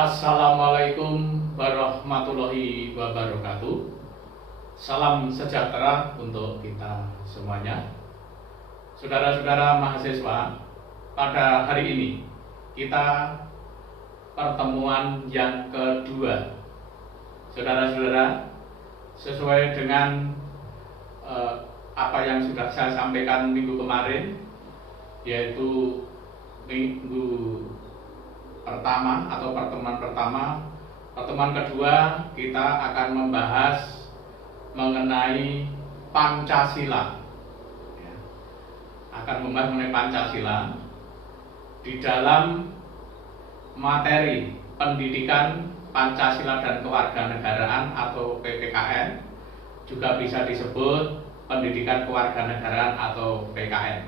Assalamualaikum warahmatullahi wabarakatuh. Salam sejahtera untuk kita semuanya. Saudara-saudara mahasiswa, pada hari ini kita pertemuan yang kedua. Saudara-saudara, sesuai dengan apa yang sudah saya sampaikan minggu kemarin, yaitu minggu pertama atau pertemuan pertama, pertemuan kedua kita akan membahas mengenai Pancasila. Akan membahas mengenai Pancasila di dalam materi pendidikan Pancasila dan Kewarganegaraan atau PPKN, juga bisa disebut pendidikan kewarganegaraan atau PKN.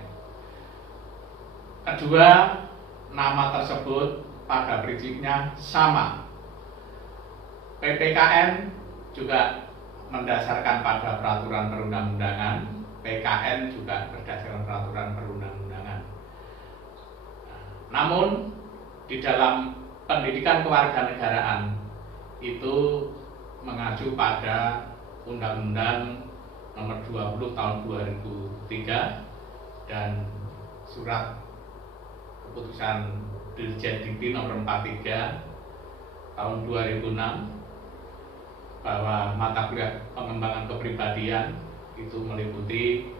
Kedua, nama tersebut pada prinsipnya sama. PPKN juga mendasarkan pada peraturan perundang-undangan, PKN juga berdasarkan peraturan perundang-undangan. Namun di dalam pendidikan kewarganegaraan itu mengacu pada Undang-Undang Nomor 20 Tahun 2003 dan Surat Keputusan Dirjen Dikti Nomor 43 Tahun 2006 bahwa mata kuliah pengembangan kepribadian itu meliputi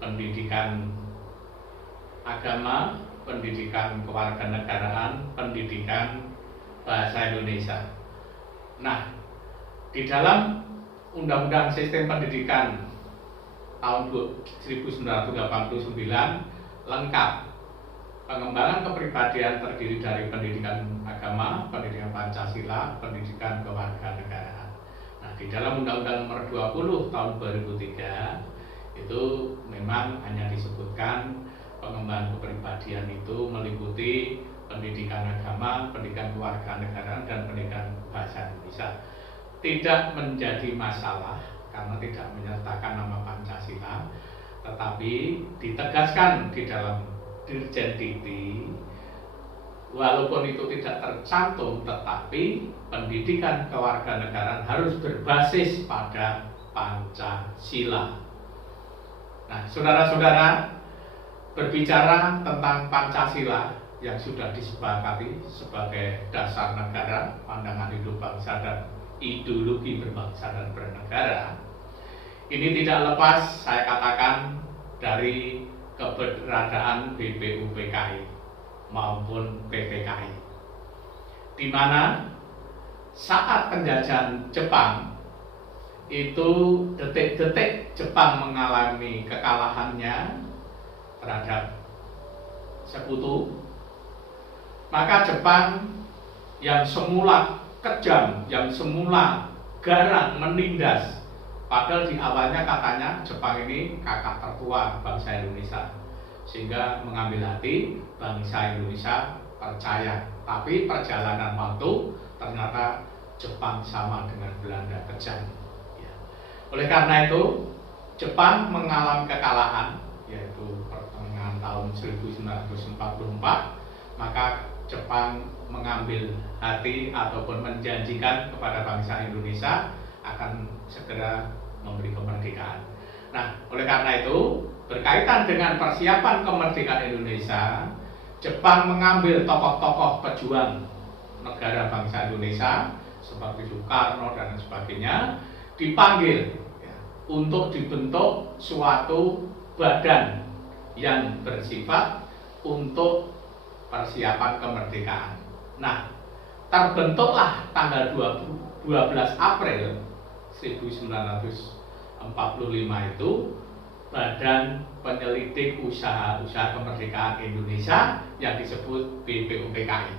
pendidikan agama, pendidikan kewarganegaraan, pendidikan bahasa Indonesia. Nah, di dalam Undang-Undang Sistem Pendidikan tahun 1989 lengkap. Pengembangan kepribadian terdiri dari pendidikan agama, pendidikan Pancasila, pendidikan kewarganegaraan. Nah, di dalam Undang-Undang Nomor 20 Tahun 2003 itu memang hanya disebutkan pengembangan kepribadian itu meliputi pendidikan agama, pendidikan kewarganegaraan, dan pendidikan bahasa Indonesia. Tidak menjadi masalah karena tidak menyertakan nama Pancasila, tetapi ditegaskan di dalam Dirjen Dikti, walaupun itu tidak tercantum, tetapi pendidikan kewarganegaraan harus berbasis pada Pancasila. Nah, saudara-saudara, berbicara tentang Pancasila yang sudah disepakati sebagai dasar negara, pandangan hidup bangsa dan ideologi berbangsa dan bernegara, ini tidak lepas saya katakan dari keberadaan BPUPKI maupun PPKI, di mana saat penjajahan Jepang itu detik-detik Jepang mengalami kekalahannya terhadap sekutu, maka Jepang yang semula kejam, yang semula garang menindas, padahal di awalnya katanya Jepang ini kakak tertua bangsa Indonesia, sehingga mengambil hati bangsa Indonesia percaya. Tapi perjalanan waktu ternyata Jepang sama dengan Belanda kejam. Ya. Oleh karena itu Jepang mengalami kekalahan, yaitu pertengahan tahun 1944. Maka Jepang mengambil hati ataupun menjanjikan kepada bangsa Indonesia akan segera memberi kemerdekaan. Nah, oleh karena itu, berkaitan dengan persiapan kemerdekaan Indonesia, Jepang mengambil tokoh-tokoh pejuang negara bangsa Indonesia seperti Soekarno dan sebagainya, dipanggil untuk dibentuk suatu badan yang bersifat untuk persiapan kemerdekaan. Nah, terbentuklah tanggal 12 April 1945 itu Badan Penyelidik Usaha-Usaha Kemerdekaan Indonesia yang disebut BPUPKI.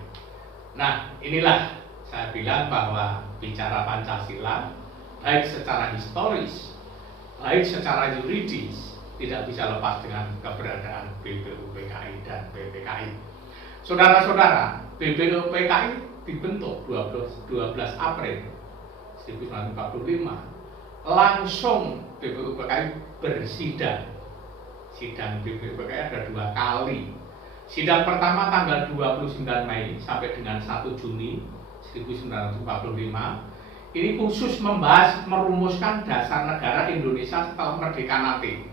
Nah, inilah saya bilang bahwa bicara Pancasila baik secara historis, baik secara yuridis, tidak bisa lepas dengan keberadaan BPUPKI dan PPKI. Saudara-saudara, BPUPKI dibentuk 12 April 1945. Langsung BPUPKI bersidang. Sidang BPUPKI ada 2 kali. Sidang pertama tanggal 29 Mei sampai dengan 1 Juni 1945 ini khusus membahas merumuskan dasar negara Indonesia setelah merdeka nanti.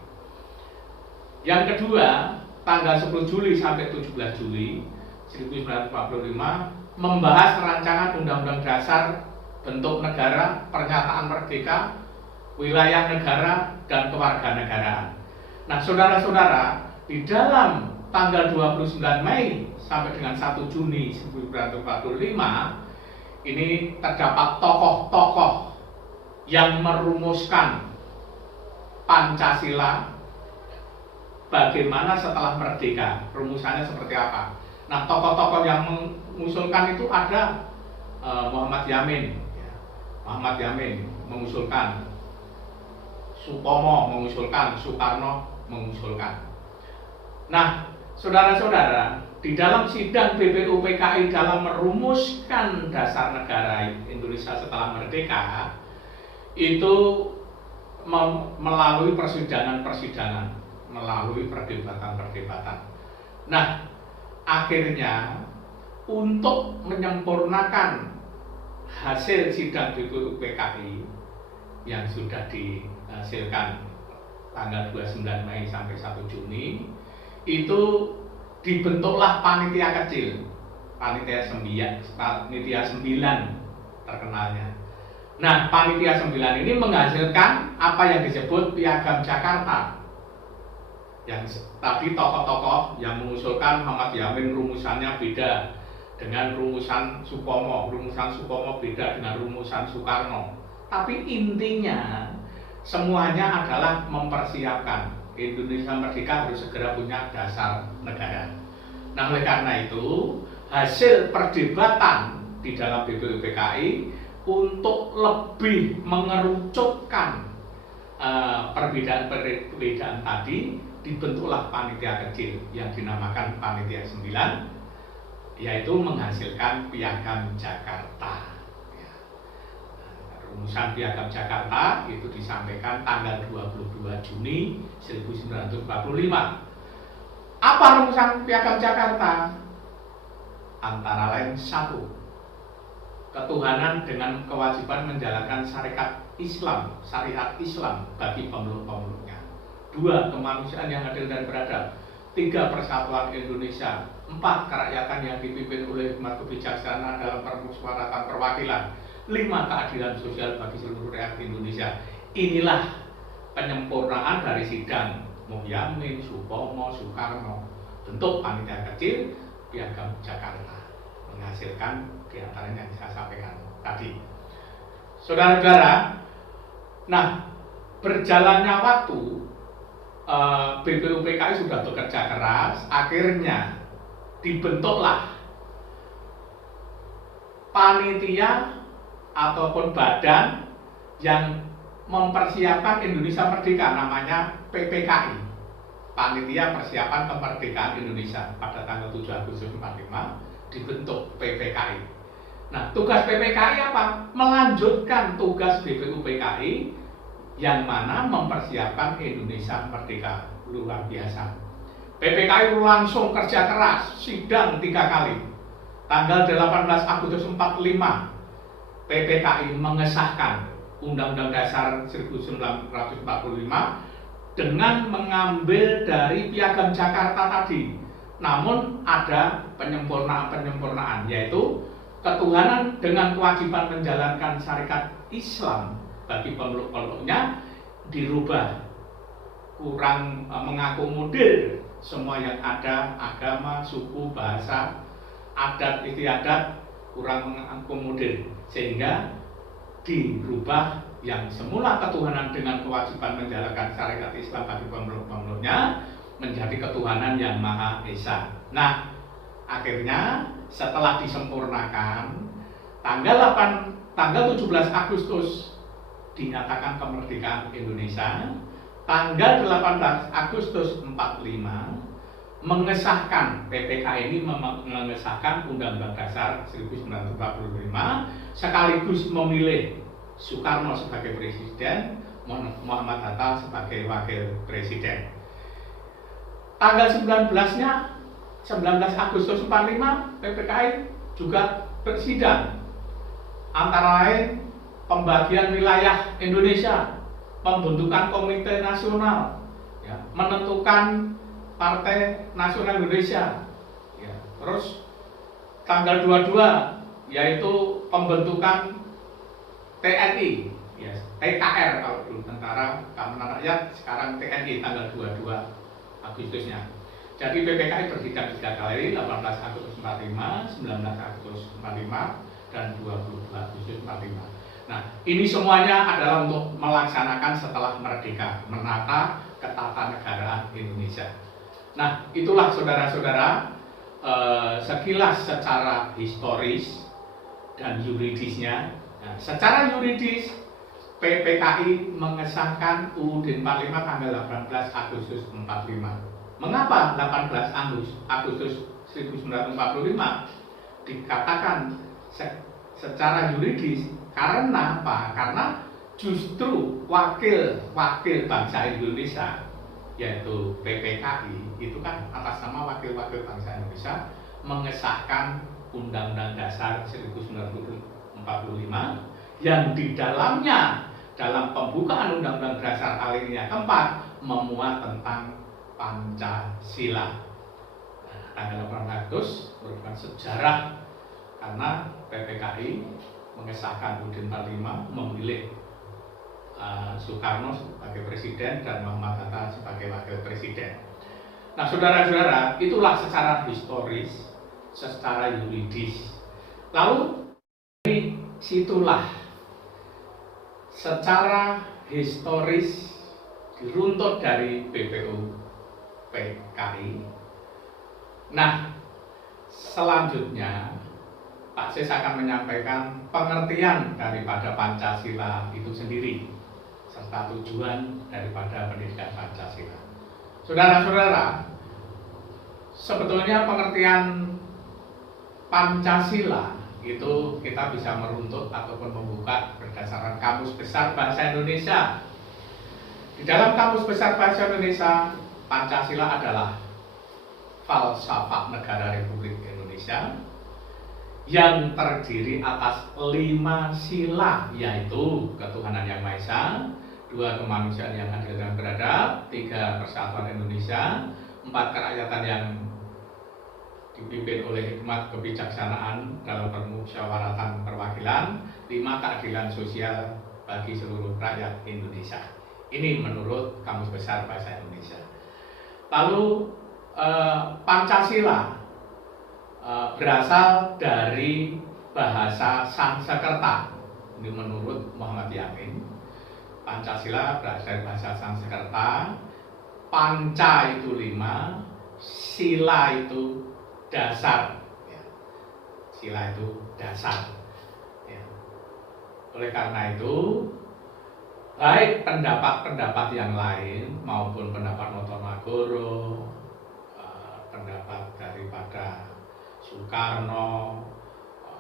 Yang kedua, tanggal 10 Juli sampai 17 Juli 1945 membahas rancangan Undang-Undang Dasar bentuk negara, pernyataan merdeka, wilayah negara, dan kewarganegaraan. Nah, saudara-saudara, di dalam tanggal 29 Mei sampai dengan 1 Juni 1945 ini terdapat tokoh-tokoh yang merumuskan Pancasila bagaimana setelah merdeka, rumusannya seperti apa. Nah, tokoh-tokoh yang mengusulkan itu ada Muhammad Yamin mengusulkan, Supomo mengusulkan, Soekarno mengusulkan. Nah, saudara-saudara, di dalam sidang BPUPKI dalam merumuskan dasar negara Indonesia setelah merdeka itu melalui persidangan-persidangan, melalui perdebatan-perdebatan. Nah, akhirnya untuk menyempurnakan hasil sidang BPUPKI yang sudah dihasilkan tanggal 29 Mei sampai 1 Juni itu dibentuklah panitia kecil, panitia 9 terkenalnya. Nah, panitia 9 ini menghasilkan apa yang disebut Piagam Jakarta. Yang tadi tokoh-tokoh yang mengusulkan Muhammad Yamin rumusannya beda dengan rumusan Supomo. Rumusan Supomo beda dengan rumusan Soekarno. Tapi intinya semuanya adalah mempersiapkan Indonesia merdeka harus segera punya dasar negara. Nah, oleh karena itu hasil perdebatan di dalam BPUPKI untuk lebih mengerucutkan perbedaan tadi dibentuklah panitia kecil yang dinamakan panitia 9, yaitu menghasilkan Piagam Jakarta. Rumusan Piagam Jakarta itu disampaikan tanggal 22 Juni 1945. Apa rumusan Piagam Jakarta? Antara lain 1. Ketuhanan dengan kewajiban menjalankan syariat Islam bagi pemeluk-pemeluknya. 2. Kemanusiaan yang adil dan beradab. 3. Persatuan Indonesia. 4. Kerakyatan yang dipimpin oleh hikmat kebijaksanaan dalam permusyawaratan perwakilan. 5. Keadilan sosial bagi seluruh rakyat Indonesia. Inilah penyempurnaan dari sidang Yamin, Supomo, Soekarno. Bentuk panitia kecil Piagam Jakarta menghasilkan diantaranya yang saya sampaikan tadi. Saudara-saudara, nah berjalannya waktu BPUPKI sudah bekerja keras, akhirnya dibentuklah panitia ataupun badan yang mempersiapkan Indonesia merdeka, namanya PPKI, Panitia Persiapan Kemerdekaan Indonesia. Pada tanggal 7 Agustus 1945 dibentuk PPKI. Nah, tugas PPKI apa? Melanjutkan tugas BPUPKI yang mana mempersiapkan Indonesia merdeka. Luar biasa. PPKI langsung kerja keras, sidang 3 kali. Tanggal 18 Agustus 1945 PPKI mengesahkan Undang-Undang Dasar 1945 dengan mengambil dari Piagam Jakarta tadi. Namun ada penyempurnaan, yaitu ketuhanan dengan kewajiban menjalankan syariat Islam bagi pemeluk-pemeluknya dirubah, kurang mengakomodir semua yang ada, agama, suku, bahasa, adat istiadat kurang mengakomodir, sehingga dirubah yang semula ketuhanan dengan kewajiban menjalankan syariat Islam bagi pemeluk-pemeluknya menjadi ketuhanan yang Maha Esa. Nah, akhirnya setelah disempurnakan tanggal 17 Agustus dinyatakan kemerdekaan Indonesia. Tanggal 18 Agustus 1945 mengesahkan PPKI ini mengesahkan Undang-Undang Dasar 1945 sekaligus memilih Soekarno sebagai presiden, Muhammad Hatta sebagai wakil presiden. Tanggal 19 Agustus 1945 PPKI juga bersidang antara lain pembagian wilayah Indonesia, pembentukan komite nasional, ya, menentukan Partai Nasional Indonesia, ya. Terus tanggal 22 yaitu pembentukan TNI, ya, TKR kalau dulu Tentara Keamanan Rakyat, sekarang TNI tanggal 22 Agustusnya. Jadi PPKI bersidang 3 kali, 18 Agustus 45, 19 Agustus 45, dan 22 Agustus 45. Nah, ini semuanya adalah untuk melaksanakan setelah merdeka, menata ketatanegaraan Indonesia. Nah, itulah saudara-saudara sekilas secara historis dan yuridisnya. Nah, secara yuridis PPKI mengesahkan UUD 45 tanggal 18 Agustus 45. Mengapa 18 Agustus 1945 dikatakan secara yuridis? Karena apa? Karena justru wakil bangsa Indonesia, yaitu PPKI, itu kan atas nama wakil bangsa Indonesia mengesahkan Undang-Undang Dasar 1945 yang di dalamnya, dalam pembukaan Undang-Undang Dasar alinea keempat, memuat tentang Pancasila. Nah, tanggal 8 Agustus merupakan sejarah karena PPKI mengesahkan UUD 45, memilih Soekarno sebagai presiden dan Muhammad Hatta sebagai wakil presiden. Nah, saudara-saudara, itulah secara historis, secara yuridis. Lalu dari situlah secara historis diruntut dari BPU PKI. Nah, selanjutnya Pak Sis akan menyampaikan pengertian daripada Pancasila itu sendiri serta tujuan daripada pendidikan Pancasila. Saudara-saudara, sebetulnya pengertian Pancasila itu kita bisa meruntut ataupun membuka berdasarkan Kamus Besar Bahasa Indonesia. Di dalam Kamus Besar Bahasa Indonesia, Pancasila adalah falsafah negara Republik Indonesia yang terdiri atas 5 sila, yaitu ketuhanan yang Maha Esa, 2 kemanusiaan yang adil dan beradab, 3 persatuan Indonesia, 4 kerakyatan yang dipimpin oleh hikmat kebijaksanaan dalam permusyawaratan perwakilan, 5 keadilan sosial bagi seluruh rakyat Indonesia. Ini menurut Kamus Besar Bahasa Indonesia. Lalu Pancasila berasal dari bahasa Sanskerta. Ini menurut Muhammad Yamin. Pancasila berasal dari bahasa Sanskerta. Panca itu 5, sila itu dasar. Ya. Sila itu dasar. Ya. Oleh karena itu, baik pendapat-pendapat yang lain maupun pendapat Notonegoro, pendapat daripada Soekarno,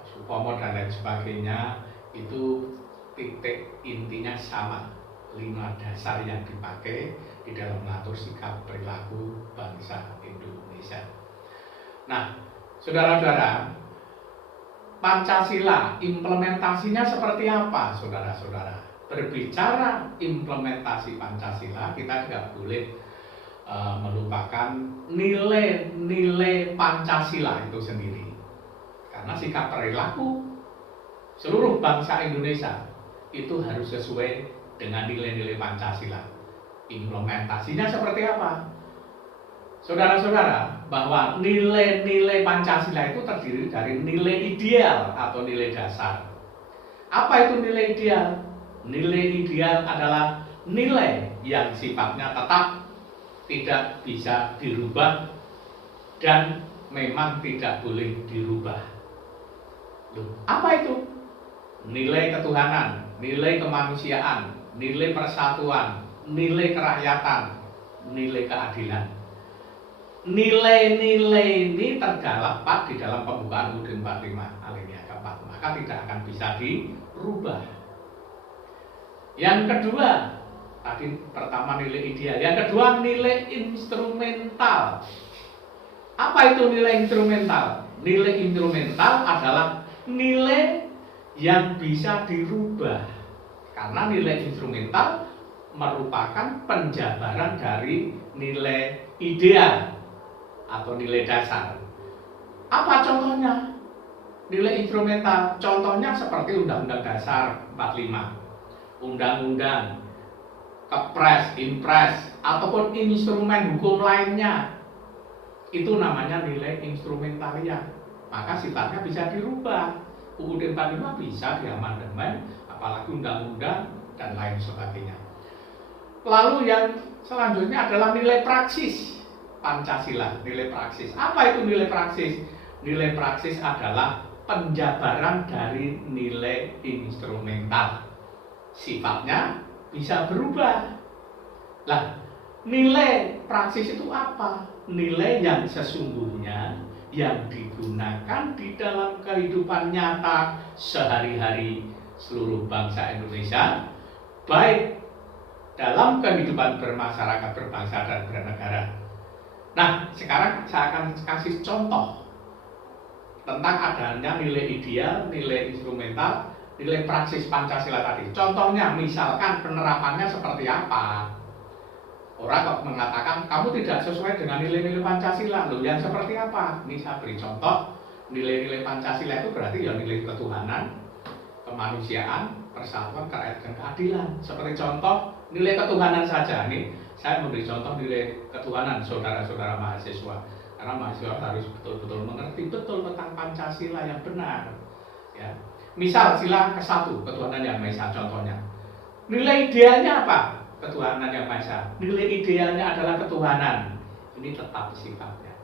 Supomo dan lain sebagainya, itu titik intinya sama, 5 dasar yang dipakai di dalam mengatur sikap perilaku bangsa Indonesia. Nah, saudara-saudara, Pancasila implementasinya seperti apa, saudara-saudara? Berbicara implementasi Pancasila, kita tidak boleh melupakan nilai-nilai Pancasila itu sendiri. Karena sikap perilaku seluruh bangsa Indonesia itu harus sesuai dengan nilai-nilai Pancasila. Implementasinya seperti apa? Saudara-saudara, bahwa nilai-nilai Pancasila itu terdiri dari nilai ideal atau nilai dasar. Apa itu nilai ideal? Nilai ideal adalah nilai yang sifatnya tetap, tidak bisa dirubah, dan memang tidak boleh dirubah. Loh, apa itu? Nilai ketuhanan, nilai kemanusiaan, nilai persatuan, nilai kerakyatan, nilai keadilan. Nilai-nilai ini terdapat di dalam pembukaan UUD 45 alinea keempat, maka tidak akan bisa dirubah. Yang kedua, tadi pertama nilai ideal, yang kedua nilai instrumental. Apa itu nilai instrumental? Nilai instrumental adalah nilai yang bisa dirubah, karena nilai instrumental merupakan penjabaran dari nilai ideal atau nilai dasar. Apa contohnya? Nilai instrumental, contohnya seperti Undang-Undang Dasar 45, undang-undang, kepres, impres, ataupun instrumen hukum lainnya. Itu namanya nilai instrumentalia. Maka sifatnya bisa dirubah. UUD 45 bisa diamandemen, apalagi undang-undang dan lain sebagainya. Lalu yang selanjutnya adalah nilai praksis Pancasila, nilai praksis. Apa itu nilai praksis? Nilai praksis adalah penjabaran dari nilai instrumental. Sifatnya bisa berubah. Lah, nilai praksis itu apa? Nilai yang sesungguhnya yang digunakan di dalam kehidupan nyata sehari-hari seluruh bangsa Indonesia, baik dalam kehidupan bermasyarakat, berbangsa, dan bernegara. Nah, sekarang saya akan kasih contoh tentang adanya nilai ideal, nilai instrumental, nilai praksis Pancasila tadi. Contohnya, misalkan penerapannya seperti apa? Orang kok mengatakan, kamu tidak sesuai dengan nilai-nilai Pancasila. Loh, yang seperti apa? Ini saya beri contoh. Nilai-nilai Pancasila itu berarti ya nilai ketuhanan, kemanusiaan, persatuan, kerakyatan, dan keadilan. Seperti contoh, nilai ketuhanan saja. Ini saya memberi contoh nilai ketuhanan saudara-saudara mahasiswa. Karena mahasiswa harus betul-betul mengerti betul tentang Pancasila yang benar. Ya. Misal sila ke-1, ketuhanan yang Maha Esa, contohnya. Nilai idealnya apa? Ketuhanan yang Maha Esa. Nilai idealnya adalah ketuhanan. Ini tetap sifatnya.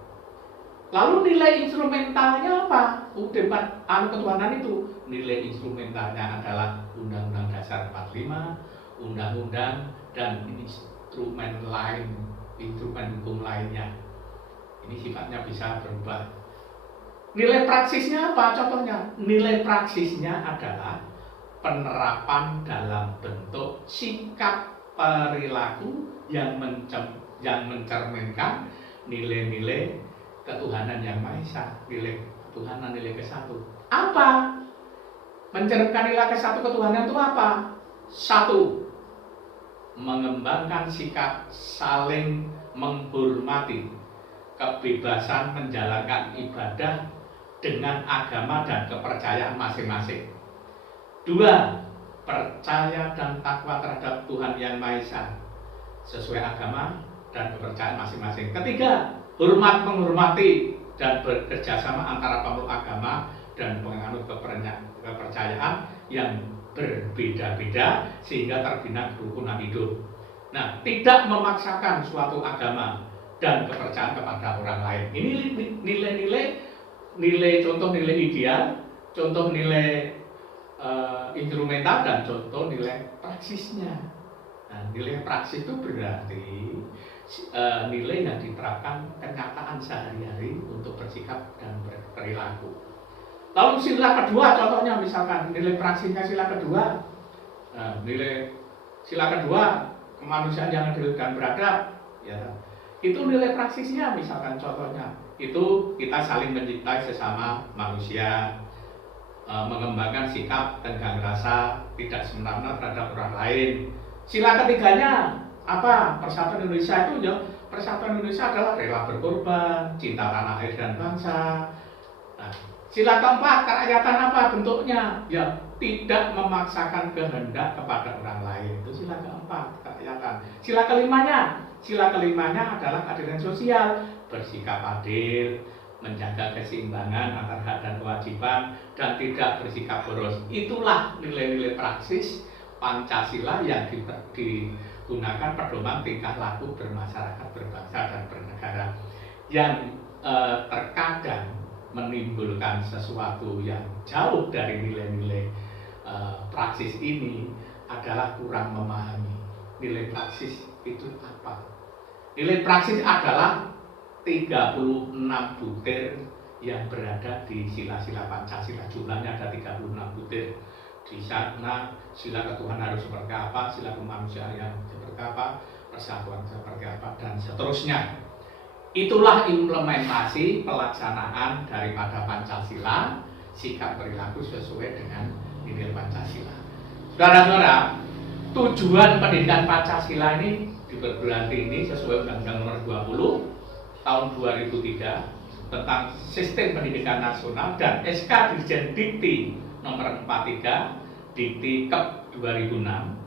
Lalu nilai instrumentalnya apa? Ketuhanan itu. Nilai instrumentalnya adalah Undang-Undang Dasar 45, undang-undang, dan instrumen lain, instrumen hukum lainnya. Ini sifatnya bisa berubah. Nilai praksisnya apa? Contohnya, nilai praksisnya adalah penerapan dalam bentuk sikap perilaku yang mencerminkan nilai-nilai ketuhanan yang Maha Esa, nilai ketuhanan, nilai ke-1. Apa? Mencerminkan nilai ke-1 ketuhanan itu apa? 1. Mengembangkan sikap saling menghormati, kebebasan menjalankan ibadah dengan agama dan kepercayaan masing-masing. 2. Percaya dan takwa terhadap Tuhan yang Maha Esa sesuai agama dan kepercayaan masing-masing. 3. Hormat menghormati dan bekerjasama antara pemeluk agama dan penganut kepercayaan yang berbeda-beda sehingga terbina kerukunan hidup. Nah, tidak memaksakan suatu agama dan kepercayaan kepada orang lain. Ini nilai contoh nilai ideal, contoh nilai instrumental, dan contoh nilai praksisnya. Nah, nilai praksis itu berarti nilai yang diterapkan kenyataan sehari-hari untuk bersikap dan berperilaku. Lalu sila kedua, contohnya misalkan nilai praksisnya sila kedua, nilai sila kedua kemanusiaan yang adil dan beradab, ya, itu nilai praksisnya. Misalkan contohnya itu kita saling mencintai sesama manusia, mengembangkan sikap tenggang rasa, tidak semena-mena terhadap orang lain. Sila ketiganya apa? Persatuan Indonesia itu ya, persatuan Indonesia adalah rela berkorban, cinta tanah air dan bangsa. Nah, sila keempat, kerakyatan apa bentuknya? Ya, tidak memaksakan kehendak kepada orang lain. Itu sila keempat, kerakyatan. Sila kelimanya adalah keadilan sosial, bersikap adil, menjaga keseimbangan antara hak dan kewajiban, dan tidak bersikap boros. Itulah nilai-nilai praksis Pancasila yang digunakan pedoman tingkah laku bermasyarakat, berbangsa, dan bernegara, yang terkadang menimbulkan sesuatu yang jauh dari nilai-nilai praksis ini adalah kurang memahami nilai praksis itu apa. Nilai praksis adalah 36 butir yang berada di sila-sila Pancasila. Jumlahnya ada 36 butir. Di sana sila ketuhanan harus seperti apa, sila kemanusiaan yang seperti apa, persatuan seperti apa, dan seterusnya. Itulah implementasi pelaksanaan daripada Pancasila, sikap perilaku sesuai dengan nilai Pancasila. Saudara-saudara, tujuan pendidikan Pancasila ini di perguruan tinggi sesuai Undang-Undang Nomor 20 tahun 2003 tentang Sistem Pendidikan Nasional dan SK Dirjen Dikti Nomor 43 Dikti Kep 2006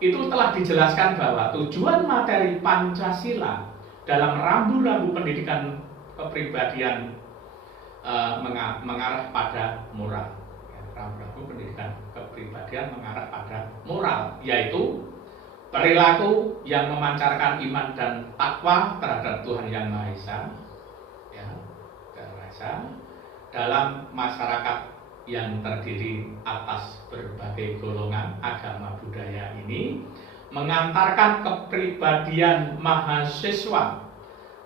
itu telah dijelaskan bahwa tujuan materi Pancasila dalam rambu-rambu pendidikan kepribadian mengarah pada moral. Rambu-rambu pendidikan kepribadian mengarah pada moral, yaitu perilaku yang memancarkan iman dan takwa terhadap Tuhan Yang Maha Esa, ya, dalam masyarakat yang terdiri atas berbagai golongan agama budaya ini, mengantarkan kepribadian mahasiswa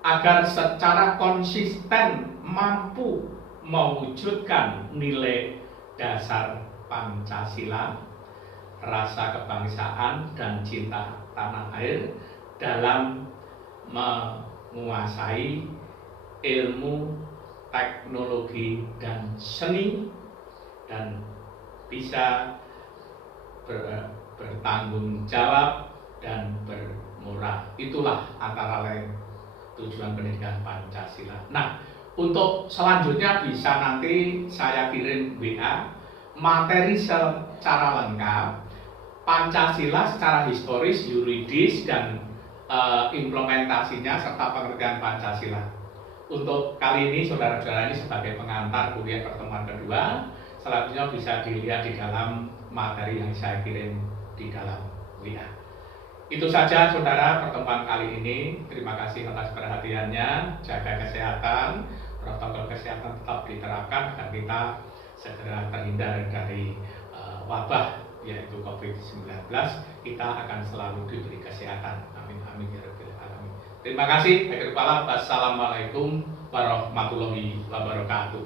agar secara konsisten mampu mewujudkan nilai dasar Pancasila, rasa kebangsaan dan cinta tanah air dalam menguasai ilmu, teknologi, dan seni, dan bisa bertanggung jawab dan bermoral. Itulah antara lain tujuan pendidikan Pancasila. Nah, untuk selanjutnya bisa nanti saya kirim WA materi secara lengkap Pancasila secara historis, yuridis, dan implementasinya serta pengertian Pancasila. Untuk kali ini saudara-saudara ini sebagai pengantar kuliah pertemuan kedua, selanjutnya bisa dilihat di dalam materi yang saya kirim di dalam WA. Itu saja saudara pertemuan kali ini. Terima kasih atas perhatiannya. Jaga kesehatan, protokol kesehatan tetap diterapkan agar kita segera terhindar dari wabah yaitu COVID-19. Kita akan selalu diberi kesehatan. Amin amin ya rabbal alamin. Terima kasih. Akhir kata, wassalamualaikum warahmatullahi wabarakatuh.